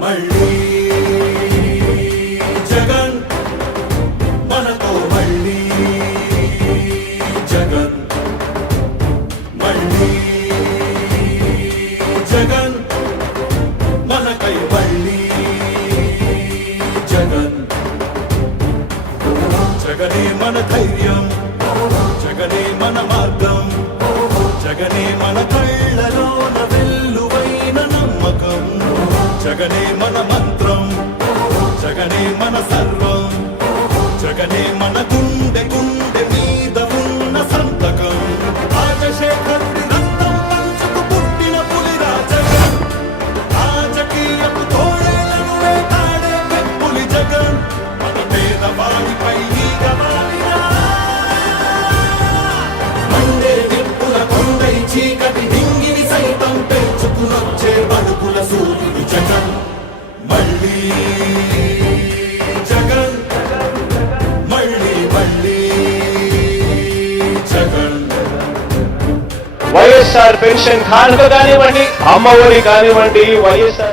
మళ్ళీ జగన్ మనతో మళ్ళీ జగన్ మళ్ళీ జగన్ మనకై మళ్ళీ జగన్ జగనే మన ధైర్యం జగనే మన మార్గం జగనే మన కళ్ళలోన వెల్లువైన నమ్మకం జగనే మన మంత్రం జగనే మన సర్వం జగనే మన గుండె గుండె మీద ఉన్న సంతకం రాజశేఖరుడి రక్తం పంచుకు పుట్టిన పులిరా జగన్ రాజకీయపు తోడేళ్లను వేటాడే పెప్పులి జగన్ మన పేదవాడిపై ఈగ వాలినా మండే నిప్పుల కొండై చీకటి డింగిని సైతం పెంచుకునొచ్చే బడుకుల సూర్యుడు జగన్ మళ్ళీ జగన్ మళ్ళీ మళ్ళీ జగన్ వైఎస్ఆర్ పెన్షన్ కానుక కానివ్వండి, అమ్మ ఒడి కానివ్వండి, వైఎస్ఆర్